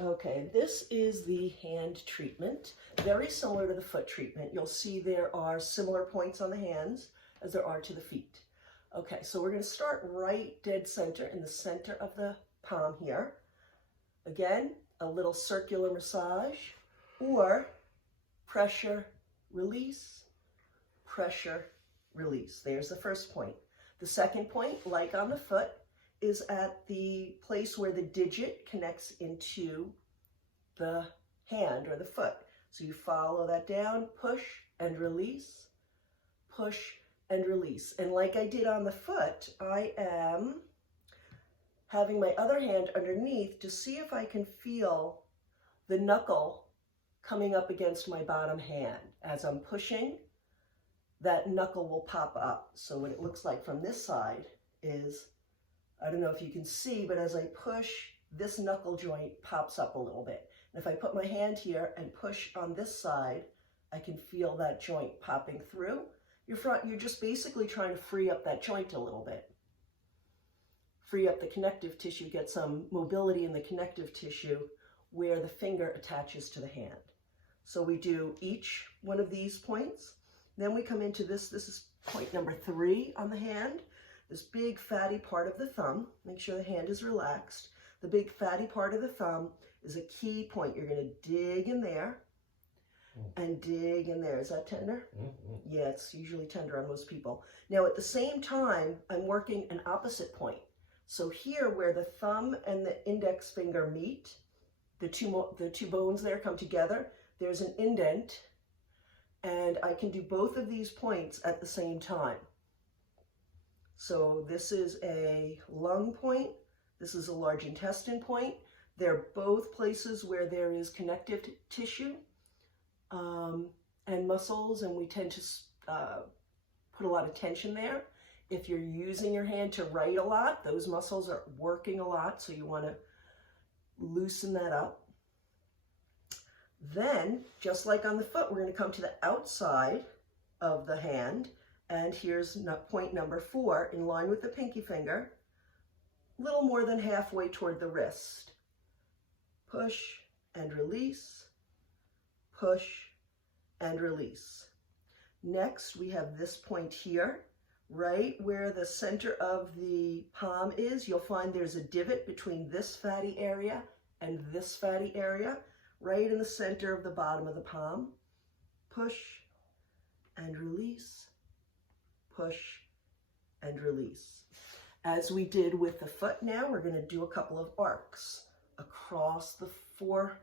Okay, this is the hand treatment, very similar to the foot treatment. You'll see there are similar points on the hands as there are to the feet. Okay, so we're going to start right dead center in the center of the palm here. Again, a little circular massage or pressure, release, pressure, release. There's the first point. The second point, like on the foot, is at the place where the digit connects into the hand or the foot. So you follow that down, push and release, push and release. And like I did on the foot, I am having my other hand underneath to see if I can feel the knuckle coming up against my bottom hand. As I'm pushing, that knuckle will pop up. So what it looks like from this side is, I don't know if you can see, but as I push, this knuckle joint pops up a little bit. And if I put my hand here and push on this side, I can feel that joint popping through. You're just basically trying to free up that joint a little bit. Free up the connective tissue, get some mobility in the connective tissue where the finger attaches to the hand. So we do each one of these points. Then we come into this is point number 3 on the hand. This big fatty part of the thumb, make sure the hand is relaxed. The big fatty part of the thumb is a key point. You're going to dig in there and dig in there. Is that tender? Yeah, it's usually tender on most people. Now at the same time, I'm working an opposite point. So here where the thumb and the index finger meet, the two bones there come together, there's an indent, and I can do both of these points at the same time. So this is a lung point, this is a large intestine point. They're both places where there is connective tissue and muscles, and we tend to put a lot of tension there. If you're using your hand to write a lot, those muscles are working a lot, so you want to loosen that up. Then, just like on the foot, we're going to come to the outside of the hand. And here's point number 4, in line with the pinky finger, a little more than halfway toward the wrist. Push and release, push and release. Next, we have this point here, right where the center of the palm is. You'll find there's a divot between this fatty area and this fatty area, right in the center of the bottom of the palm. Push and release, push and release. As we did with the foot now, we're going to do a couple of arcs across the four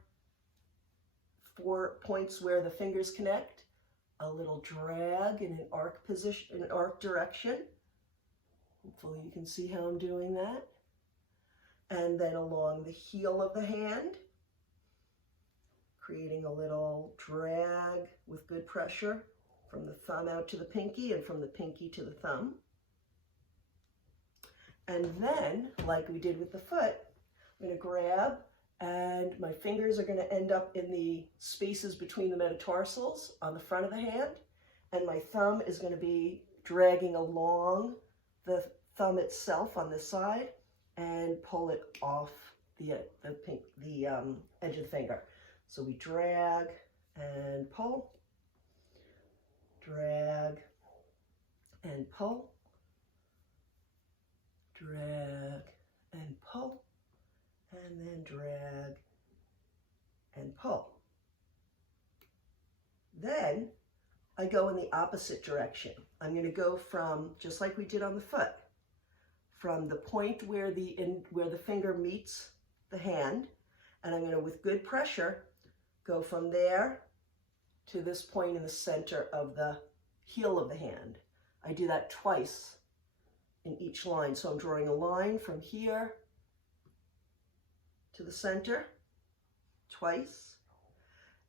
points where the fingers connect. A little drag in an arc position, an arc direction. Hopefully you can see how I'm doing that. And then along the heel of the hand, creating a little drag with good pressure from the thumb out to the pinky and from the pinky to the thumb. And then, like we did with the foot, I'm going to grab, and my fingers are going to end up in the spaces between the metatarsals on the front of the hand, and my thumb is going to be dragging along the thumb itself on this side and pull it off the edge of the finger. So we drag and pull, drag and pull, drag and pull, and then drag and pull. Then I go in the opposite direction. I'm going to go from, just like we did on the foot, from the point where the finger meets the hand, and I'm going to, with good pressure, go from there to this point in the center of the heel of the hand. I do that twice in each line. So I'm drawing a line from here to the center twice.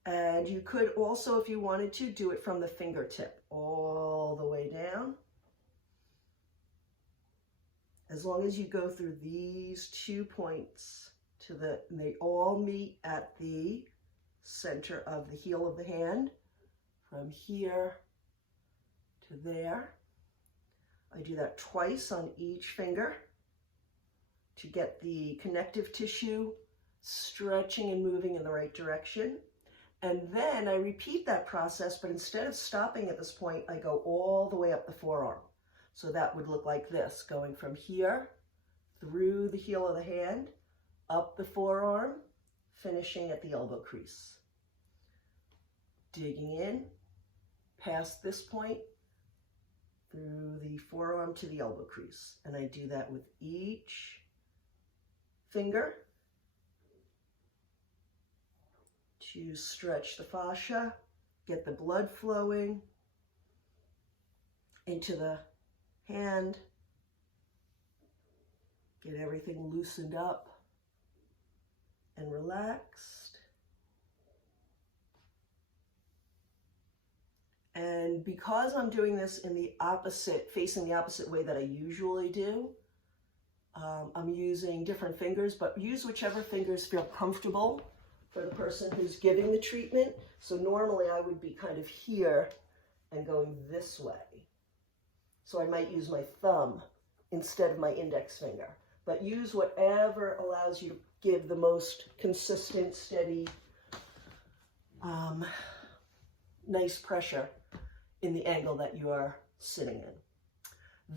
And you could also, if you wanted to, do it from the fingertip all the way down. As long as you go through these 2 points and they all meet at the center of the heel of the hand, from here to there. I do that twice on each finger to get the connective tissue stretching and moving in the right direction. And then I repeat that process, but instead of stopping at this point, I go all the way up the forearm. So that would look like this, going from here through the heel of the hand, up the forearm, finishing at the elbow crease. Digging in, past this point, through the forearm to the elbow crease. And I do that with each finger to stretch the fascia, get the blood flowing into the hand, get everything loosened up and relaxed. And because I'm doing this in the opposite, facing the opposite way that I usually do, I'm using different fingers, but use whichever fingers feel comfortable for the person who's giving the treatment. So normally I would be kind of here and going this way. So I might use my thumb instead of my index finger, but use whatever allows you to give the most consistent, steady, nice pressure in the angle that you are sitting in.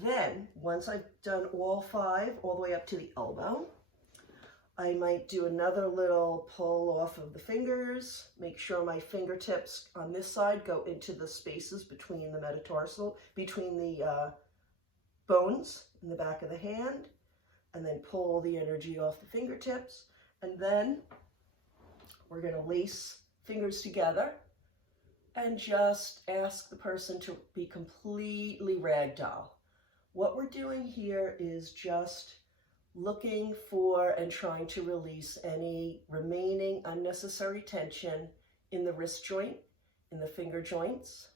Then, once I've done all 5, all the way up to the elbow, I might do another little pull off of the fingers, make sure my fingertips on this side go into the spaces between the metatarsal, between the bones in the back of the hand, and then pull the energy off the fingertips. And then we're going to lace fingers together and just ask the person to be completely ragdoll. What we're doing here is just looking for and trying to release any remaining unnecessary tension in the wrist joint, in the finger joints.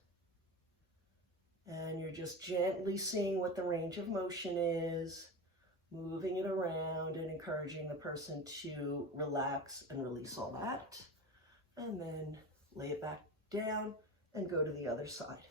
And you're just gently seeing what the range of motion is, moving it around and encouraging the person to relax and release all that. And then lay it back down and go to the other side.